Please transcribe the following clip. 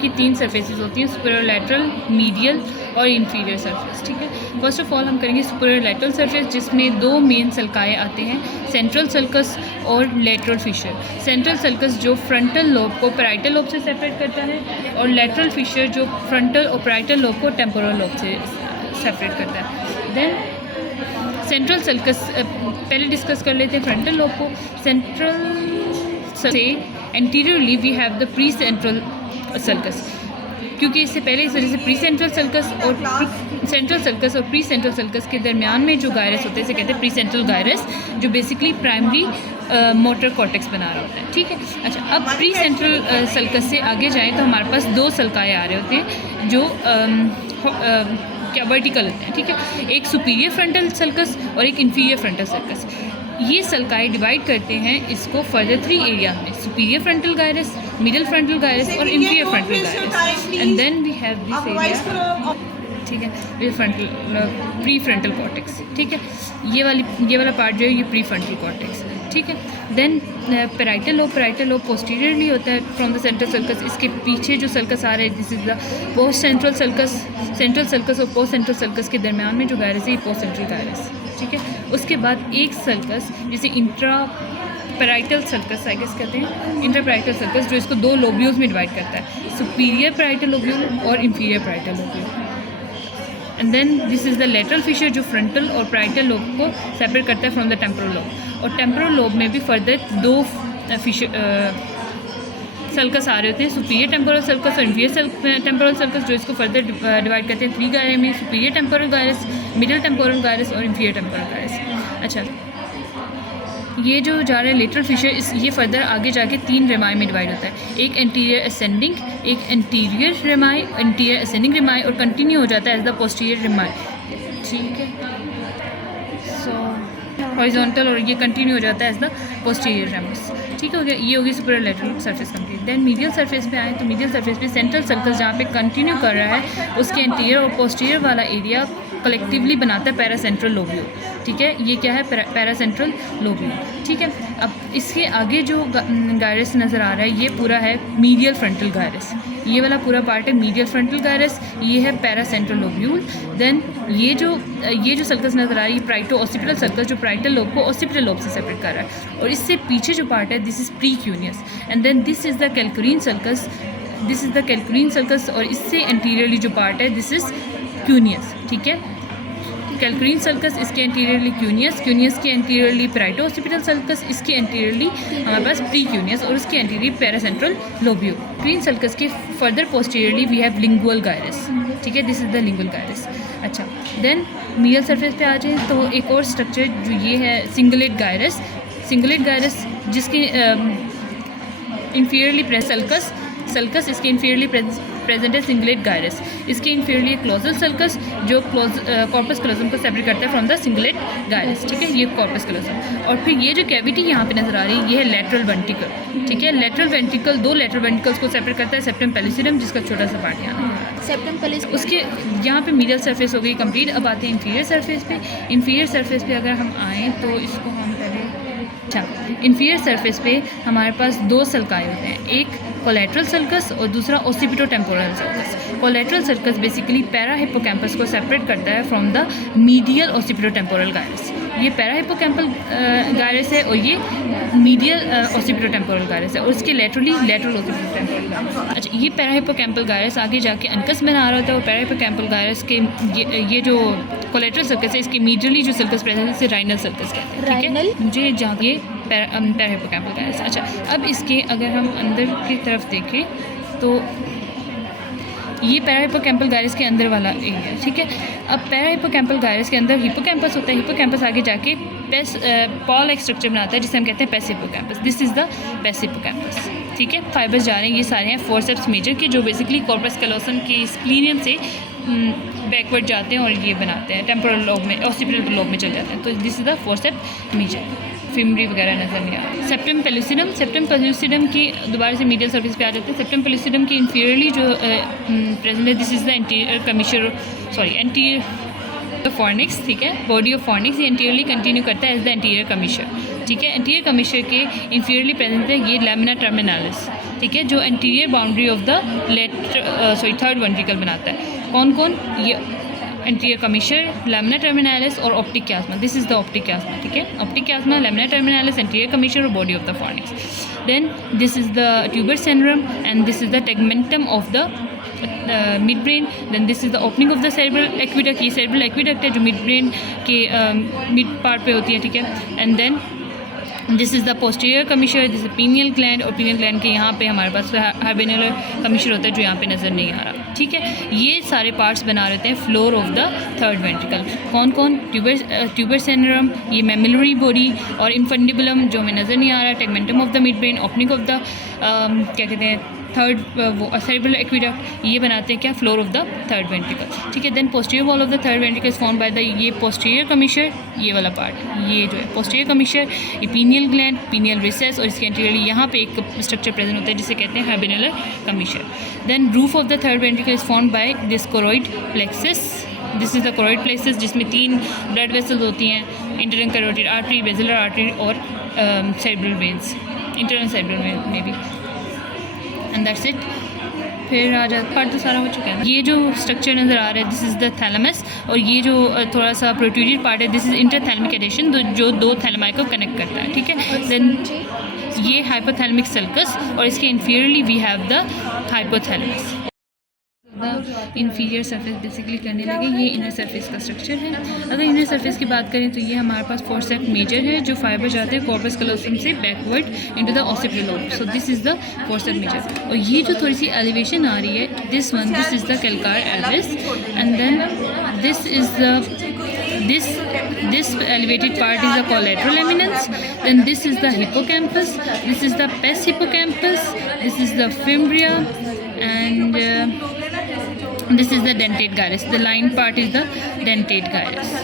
की 3 सरफेसेस होती हैं, सुपीरियर लैटरल, मीडियल और इंफीरियर सरफेस। ठीक है, फर्स्ट ऑफ ऑल हम करेंगे सुपीरियर लैटरल सरफेस, जिसमें 2 मेन सल्काए आते हैं, सेंट्रल सल्कस और लेटरल फिशर। सेंट्रल सल्कस जो फ्रंटल लोब को पैराइटल लोब से सेपरेट करता है, और लेटरल फिशर जो फ्रंटल और पैराइटल लोब को टेम्पोरल लोब से सेपरेट करता है। देन सेंट्रल सल्कस पहले डिस्कस कर लेते हैं फ्रंटल लोब को। सेंट्रल से anteriorly we have the pre central sulcus, क्योंकि इससे पहले इस वजह से प्री सेंट्रल सल्कस और सेंट्रल सल्कस और प्री सेंट्रल सल्कस के दरमियान में जो गायरस होते हैं इसे कहते हैं प्री सेंट्रल गायरस, जो बेसिकली प्राइमरी मोटर कॉर्टेक्स बना रहा होता है। ठीक है, अच्छा, अब प्री सेंट्रल सल्कस से आगे जाएं तो हमारे पास 2 सल्काए आ रहे होते हैं जो क्या वर्टिकल होते हैं। ठीक है, एक सुपीरियर फ्रंटल सल्कस और एक इन्फीरियर फ्रंटल सल्कस। ये सल्काए डिवाइड करते हैं इसको फर्दर 3 एरिया में, superior frontal gyrus, middle frontal gyrus और inferior frontal gyrus. And then we have this area, ठीक है, ये फ्रंटल प्री फ्रंटल कॉर्टेक्स। ठीक है, ये वाला पार्ट जो है ये प्री फ्रंटल कॉर्टेक्स है। ठीक है, देन पैराइटल लोब पोस्टीरियरली होता है फ्रॉम द सेंट्रल सल्कस। इसके पीछे जो सल्कस आ रहा है this is the post central sulcus. Central sulcus और पोस्ट सेंट्रल सल्कस के दरमियान में जो गायरस है ये पोस्ट सेंट्रल गायरस। ठीक है, उसके बाद एक सल्कस जिसे intra parietal sulcus I guess कहते हैं, इंट्रा पैराइटल सल्कस, जो इसको 2 लोब्यूल्स में डिवाइड करता है, सुपीरियर पैराइटल लोब्यूल और inferior parietal lobule. And then this is the lateral fissure जो फ्रंटल और पैराइटल लोब को सेपरेट करता है फ्रॉम द टेम्पोरल लोब। और टेम्पोरल लोब में भी फर्दर 2 सल्कस आ रहे होते हैं, सुपीरियर टेम्पोरल सल्कस और इंफीरियर टेम्पोरल सल्कस, जो इसको फर्दर डिवाइड करते हैं 3 गायरे में, superior temporal gyrus, middle temporal gyrus और इंफीरियर टेम्पोरल गायरस। अच्छा, ये जो जा रहा है लेटरल फिशर, ये फर्दर आगे जाके 3 रेमाई में डिवाइड होता है, एक एंटीरियर असेंडिंग, एक एंटीरियर रेमाई, एंटीरियर असेंडिंग रेमाई, और कंटिन्यू हो जाता है एज द पोस्टीरियर रेमाई। ठीक है, सो हॉरिजॉन्टल, और ये कंटिन्यू हो जाता है एज द पोस्टीरियर रेमस। ठीक हो गया, ये होगी superior lateral surface complete. Then medial surface पे आए तो मीडियल सरफेस पे सेंट्रल सर्कल जहाँ पे कंटिन्यू कर रहा है उसके एंटीरियर और पोस्टीरियर वाला एरिया कलेक्टिवली बनाता है पैरा सेंट्रल लोब्यूल। ठीक है, ये क्या है, पैरा सेंट्रल लोब्यूल। ठीक है, अब इसके आगे जो गायरस नज़र आ रहा है ये पूरा है मीडियल फ्रंटल गायरस, ये वाला पूरा पार्ट है मीडियल फ्रंटल गायरस, ये है पैरा सेंट्रल लोब्यूल। देन ये जो सल्कस नज़र आ रही है प्राइटो ऑसिपिटल सल्कस, जो प्राइटल लोब को ऑसिपिटल लोब से सेपरेट कर रहा है, और इससे पीछे जो पार्ट है this is precuneus. And then this is the calcarine sulcus, और इससे एंटीरियरली जो पार्ट है दिस इज़ क्यूनियस। ठीक है, कैलकुलिन सल्कस, इसके एंटीरियरली क्यूनियस के एंटीरियरली पैराइटो ऑसिपिटल सल्कस, इसके एंटीरियरली हमारे पास प्री क्यूनियस, और उसके anterior paracentral lobule. Cuneal sulcus के further posteriorly we have lingual gyrus. ठीक है, this is the lingual gyrus. अच्छा, देन मीडियल सरफेस पे आ जाए तो एक और स्ट्रक्चर जो ये है सिंगलेट गायरस जिसके इंफीरियरली सल्कस इसके इंफीरियरली प्रेजेंट है सिंगलेट गायरस, इसके इंफीरियरली क्लोजल सल्कस जो कॉर्पस क्लोजम को सेपरेट करता है फ्रॉम द सिंगलेट गायरस। ठीक है, ये कॉर्पस क्लोजम। और फिर ये जो कैविटी यहाँ पे नज़र आ रही है ये है लेटरल वेंट्रिकल। ठीक है, लेटरल वेंट्रिकल 2 लेटरल वेंट्रिकल्स को सेपरेट करता है, सेप्टम पेल्विसिडम जिसका छोटा सा पार्ट यहाँ है, सेप्टम पेल्विसिडम। उसके यहाँ पे मीडियल सरफेस हो गई कंप्लीट। अब आते हैं इंफीरियर सरफेस पे। इंफीरियर सरफेस पे अगर हम आएँ तो इसको हम पहले, अच्छा, इंफीरियर सरफेस पे हमारे पास 2 सल्काए होते हैं, एक कोलेट्रल सल्कस और दूसरा occipitotemporal sulcus. Collateral sulcus basically parahippocampus को सेपरेट करता है from the medial occipitotemporal gyrus. ये पैरा हिप्पोकैम्पल गायरस है और ये मीडियल ओसिपिटोटेम्पोरल गायरस है, और उसके लेटरल ओसिपिटोटेम्पोरल गायरस। अच्छा, ये पैरा हिप्पोकैम्पल गायरस आगे जाके अनकस बना रहा होता है, और पैरा हिप्पोकैम्पल गायरस के ये जो कोलेट्रल सल्कस है इसके मीडियली जो सल्कस प्रेजेंट है इसे राइनल सल्कस कहते हैं। ठीक है, मुझे जाके पैरा हिप्पोकैम्पल गायरस। अच्छा, अब इसके अगर हम अंदर की तरफ देखें तो ये पैरा हिप्पोकैम्पल गायरस के अंदर वाला एरिया। ठीक है, अब पैरा हिप्पोकैम्पल गायरस के अंदर हिप्पोकैम्पस होता है, हिप्पोकैम्पस आगे जाके पॉल एक स्ट्रक्चर बनाता है जिसे हम कहते हैं pes hippocampus. This is the pes hippocampus. ठीक है, फाइबर्स जा रहे हैं, ये सारे हैं फोर्सेप्स मेजर के जो बेसिकली कॉर्पस कैलोसम के स्प्लीनियम से बैकवर्ड जाते हैं और ये बनाते हैं टेम्पोरल लोब में, ऑसिपिटल लोब में चल जाते हैं। तो this is the forceps major, fimbriae वगैरह नजर नहीं आ रहा। सेप्टम पेल्विसिडम की दोबारा से मीडियल सर्फेस पे आ जाते हैं। सेप्टम पेल्विसिडम की इंफीरियरली जो प्रेजेंट है this is the anterior commissure, anterior fornix. ठीक है, बॉडी ऑफ फॉर्निक्स ये एंटीरियरली कंटिन्यू करता है एज द एंटीरियर कमीशर। ठीक है। एंटीरियर कमिश्चर के इंफीरियरली प्रेजेंट है ये लैमिना टर्मिनालिस, ठीक है, जो anterior boundary of the third ventricle बनाता है। कौन कौन? ये एंटीरियर कमिश्चर, लैमिना टर्मिनालिस और optic chiasma. This is the optic chiasma, ठीक है। Optic chiasma, lamina terminalis, anterior commissure और body of the fornix. then this is the tuber centrum and this is the tegmentum of the midbrain. then this is the opening of the cerebral aqueduct, ये cerebral aqueduct है जो midbrain के mid part पे होती है, ठीक है। and then this is the posterior commissure, this is pineal gland, और पीनियल ग्लैंड के यहाँ पे हमारे पास हाइबेनुलर कमिश्चर होता है जो यहाँ पे नज़र नहीं आ रहा, ठीक है। ये सारे पार्ट्स बना रहते हैं floor of the third ventricle. कौन कौन? ट्यूबर सेंट्रम, ये मेमिलरी बॉडी, और इन्फंडिबुलम जो हमें नज़र नहीं आ रहा, tegmentum of the mid brain, opening of the क्या कहते हैं थर्ड सेरेब्रल एक्विडक्ट, ये बनाते हैं क्या? Floor of the third ventricle, ठीक है। Then posterior wall of the third ventricle is formed by the ये पोस्टीरियर कमिश्चर, ये वाला पार्ट, ये जो है पोस्टीरियर कमिश्चर, ये पीनियल ग्लैंड, पीनियल रिसेस, और इसके एंटीरियरली यहाँ पे एक स्ट्रक्चर प्रेजेंट होता है जिसे कहते हैं habenular commissure. Then roof of the third ventricle is formed by this choroid plexus, this is the choroid plexus जिसमें 3 ब्लड वेसल्स होती हैं, internal carotid artery, basilar artery और cerebral veins, internal cerebral vein में भी, and that's it. फिर आ जाता part तो सारा हो चुका है। ये जो स्ट्रक्चर नज़र आ रहा है दिस इज़ द थैलेमस, और ये जो थोड़ा सा प्रोट्रूडेड पार्ट है दिस इज़ इंटरथैलेमिक एडिशन जो 2 थैलेमाई को कनेक्ट करता है, ठीक है। देन ये हाइपोथैलेमिक सल्कस, और इसके inferiorly we have the hypothalamus. Inferior surface basically करने लगे, ये इनर सरफेस का स्ट्रक्चर है। अगर इनर सरफेस की बात करें तो ये हमारे पास फोर्सेप्स मेजर है जो फाइबर जाते हैं कॉर्पस कलोसम से backward into the occipital lobe, so this is the forceps major. और ये जो थोड़ी सी एलिवेशन आ रही है this is the calcar avis, and then this is the this elevated part is the collateral eminence, then this is the hippocampus, this is the pes hippocampus, this is the fimbria, and this is the dentate gyrus. The line part is the dentate gyrus.